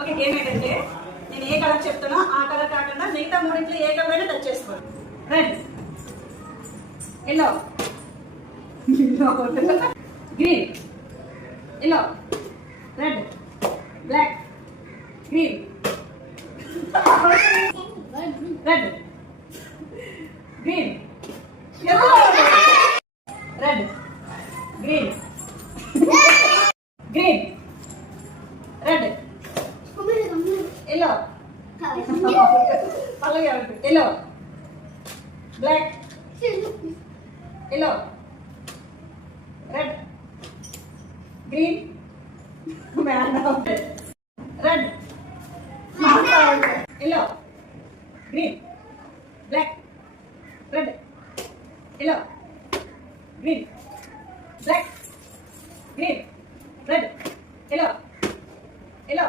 Okay, game ఏంటంటే నేను ఏ కలర్ చెప్తానో ఆ కలర్ కాకుండా మిగతా మూడింట్లో ఏ కలర్ అయినా టచ్ చేసుకోవాలి. Red, yellow, green, yellow, red, black, green, red, green, red, green, green, red, yellow, yellow, black, yellow, red, green, red, yellow, green, black, red, yellow, green, black, green, red, yellow, yellow.